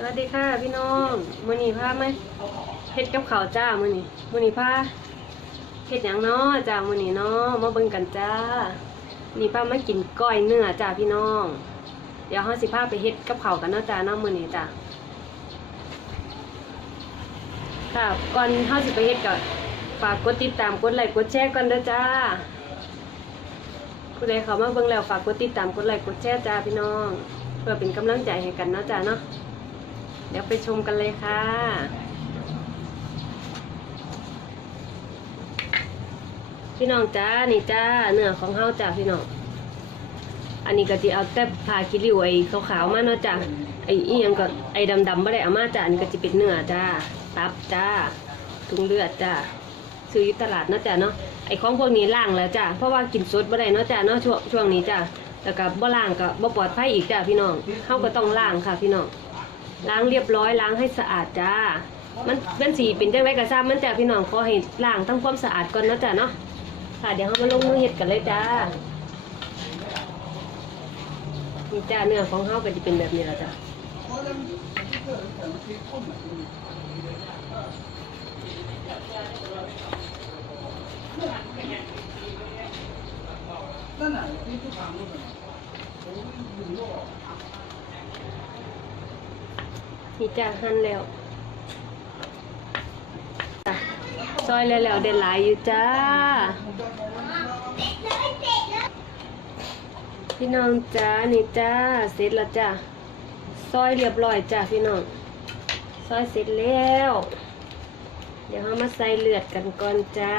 สวัสดีค่ะพี่น้องมือนีผ้าไหมเฮ็ดกับข้าวจ้ามือนีมือนีผ้าเฮ็ดหยังนาะจ้ามือนีนาะมาเบิ่งกันจ้านี่พามากินก้อยเนื้อจ้าพี่น้อง เดี๋ยวเฮาสิพาไปเฮ็ดกับข้าวกันเนาะจ้านาะมื้อนีจ้าค่ะก่อนเฮาสิไปเฮ็ดก็ฝากกดติดตามกดไลค์กดแชร์ก่อนเด้อจ้าผู้ใดเข้ามาเบิ่งแล้วฝากกดติดตามกดไลค์กดแชร์จ้าพี่น้อง เพื่อเป็นกำลังใจให้กันเนาะจ้าเนาะ เดี๋ยวไปชมกันเลยค่ะ พี่น้องจ้านี่จ้าเนื้อของเฮาจ้าพี่น้อง อันนี้ก็จะเอาแต่ผ้าคิริวไอ้ขาวๆมาเนาะจ้าไอ้อียังก็ไอ้ดำๆไม่ได้เอามาจ้าอันนี้ก็จะเป็นเนื้อจ้าตับจ้าถุงเลือดจ้าซื้อยู่ตลาดเนาะจ้าเนาะไอ้ของพวกนี้ล้างแล้วจ้าเพราะว่ากินสดบ่ได้เนาะจ้าเนาะช่วงช่วงนี้จ้าแล้วก็บ่ล้างก็บ่ปลอดภัยอีกจ้าพี่น้องเฮาก็ต้องล้างค่ะพี่น้อง ล้างเรียบร้อยล้างให้สะอาดจ้า มันเป็นสีเป็นจังไรกระซ้ำมันจ้าพี่น้องขอให้ล้างทำความสะอาดก่อนนะจ้าเนาะค่ะเดี๋ยวเรามาลงมือเห็ดกันเลยจ้านี่จ้าเนื้อของเฮาก็จะเป็นแบบนี้แล้วจ้านี่ นี่จ้าหั่นแล้วจ้ะซอยแล้วแล้วได้หลายอยู่จ้า พี่น้องจ้านี่จ้าเสร็จแล้วจ้าซอยเรียบร้อยจ้าพี่น้องซอยเสร็จแล้ว เดี๋ยวเรามาใส่เลือดกันก่อนจ้า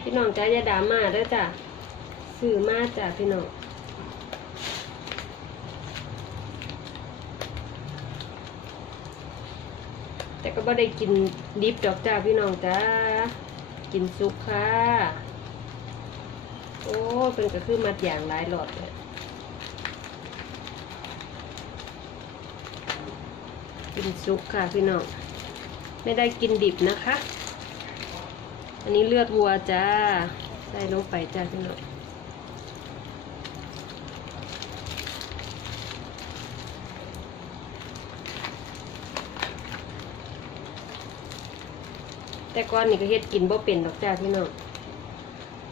พี่น้องจ้าอย่าด่ามาเด้อจ้าซื้อมาจ้าพี่น้อง ก็บ่ได้กินดิบดอกจ้าพี่น้องจ้ากินซุปค่ะ โอ้เป็นก็คือมัดอย่างหลายหลอดเลยกินซุปค่ะพี่น้องไม่ได้กินดิบนะคะ อันนี้เลือดวัวจ้าใส่ลงไปจ้าพี่น้อง แต่ก่อนนี่ก็เฮ็ดกินบ่เป็นดอกจ้าพี่น้อง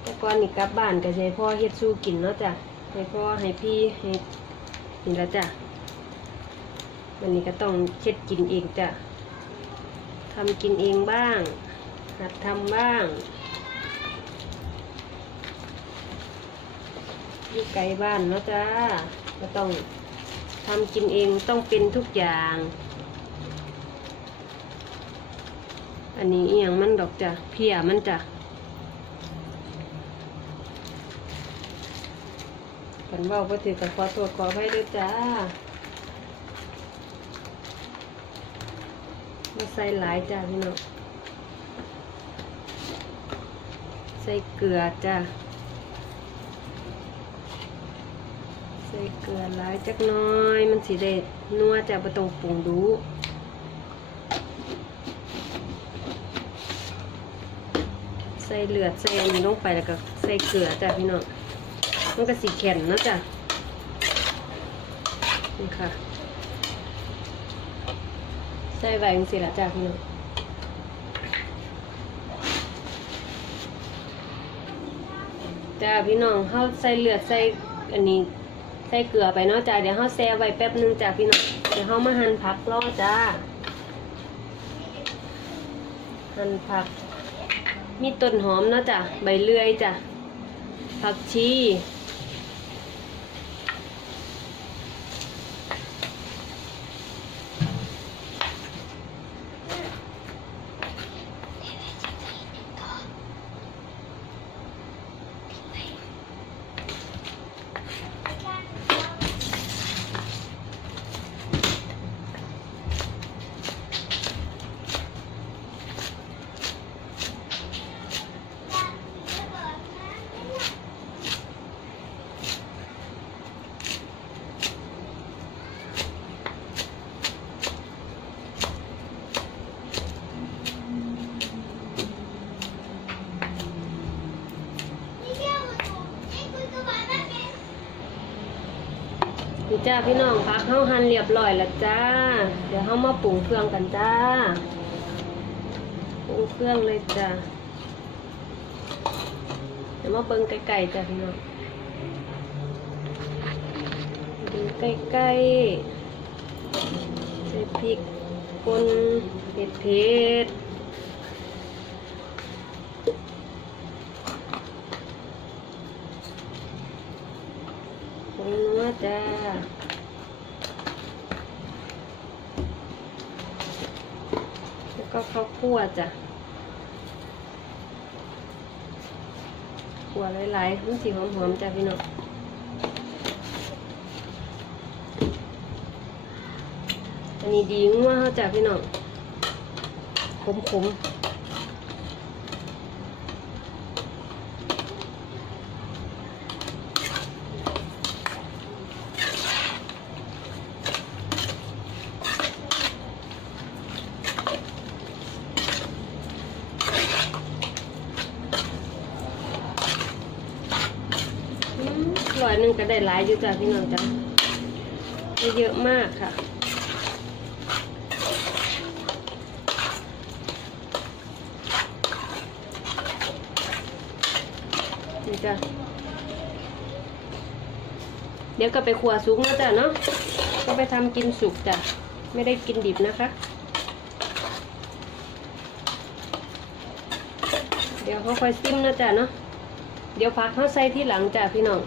แต่ก่อนนี่กลับบ้านก็ให้พ่อเฮ็ดสู้กินเนาะจ้ะให้พ่อให้พี่ให้นี่ละจ้ะวันนี้ก็ต้องเช็ดกินเองจ้ะทำกินเองบ้าง หัดทำบ้างอยู่ไกลบ้านเนาะจ้าก็ต้องทำกินเองต้องเป็นทุกอย่าง อันนี้เอียงมันดอกจ้ะเพียมันจ้ะกันเว่าก็ถือกับขอโทษขอให้ด้วยจ้ามาใส่หลายจ้าพี่น้องใส่เกลือจ้าใส่เกลือหลายจักน้อย มันสีเด็ดนัวจ้ะบ่ต้องปรุงดู ส่เลือดใส่อันนี้ลงไปแล้วก็ใส่เกลือจ้ะพี่น้องมันก็สีแข็งเนาะจ้ะนี่ค่ะ ใส่ไว้จังสิละจ้ะพี่น้องจ้าพี่น้องเฮาใส่เลือดใส่อันนี้ใส่เกลือไปเนาะจ้ะเดี๋ยวเฮาแช่ไว้แป๊บนึงจ้ะพี่น้องเดี๋ยวเฮามาหั่นผักรอจ้าหั่นผัก มีต้นหอมเนาะจ้ะใบเลื่อยจ้ะผักชี จ้าพี่น้องพักเฮาหั่นเรียบร้อยแล้วจ้า เดี๋ยวเฮามาปรุงเครื่องกันจ้า ปรุงเครื่องเลยจ้า เดี๋ยวมาเบิ่งใกล้ๆจ้าพี่น้องดูใกล้ๆใส่พริกป่นเผ็ดเผ็ดๆผงนัวจ้า แล้วก็ ข้าวคั่วจ้ะคั่วหลายๆมันสีหอมๆจ้ะพี่น้องอันนี้ดีงัวเขาจ้ะพี่น้องขมๆ อืมร้ อยนึ่งก็ได้หลายอยู่จ้ะพี่น้องจ้ะได้เยอะมากค่ะนี่จ้ะเดี๋ยวก็ไปครัวสุกนะจ้ะเนาะก็ไปทำกินสุกจ้ะไม่ได้กินดิบนะคะเดี๋ยวเขาค่อยซิมนะจ้ะเนาะ เดี๋ยวพักเขาใส่ที่หลังจ้ะพี่น้อง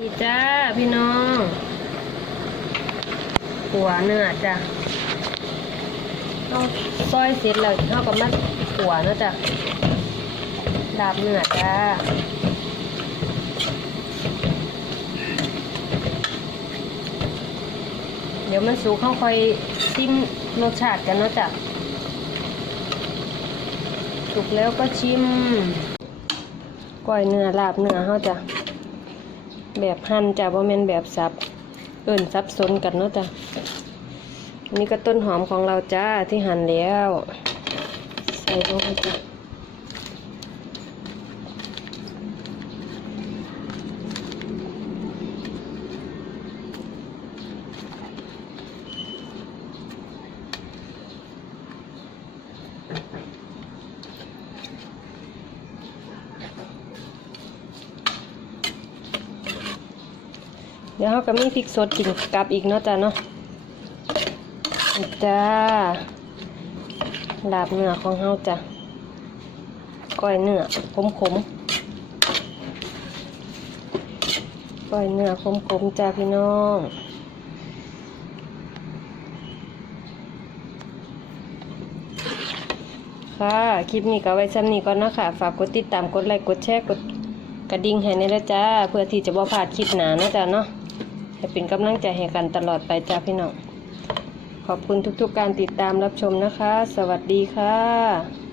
นี่จ้าพี่น้องหัวเนื้อจ้ะเอาซอยเสร็จแล้วเท่ากับมัดหัวเนาะจ้ะดาบเนื้อจ้าเดี๋ยวมันสุกเขาค่อยซิมรสชาติกันเนาะจ้ะสุกแล้วก็ชิมก้อยเนื้อลาบเนื้อเฮาจ้ะ แบบหั่นจ้ะบ่แม่นแบบสับ เอิ่นสับสนกันเนาะจ้ะนี่ก็ต้นหอมของเราจ้าที่หั่นแล้ว ใส่ลงไปจ้ะ เดี๋ยวเฮาก็มีพริกสดกินกับอีกเนาะจ้ะเนาะจ้าลาบเนื้อของเฮาจ้ะก้อยเนื้อขมขมก้อยเนื้อขมขมจ้าพี่น้องค่ะ คลิปนี้ก็ไว้ซ้ำนี้ก่อนนะคะฝากกดติดตาม กดไลค์ กดแชร์ กดกระดิ่งให้ในละจ้า เพื่อที่จะบ่พลาดคลิปหนาเนาะจ้าเนาะ ให้เป็นกำลังใจให้กันตลอดไปจ้าพี่น้อง ขอบคุณทุกๆการติดตามรับชมนะคะ สวัสดีค่ะ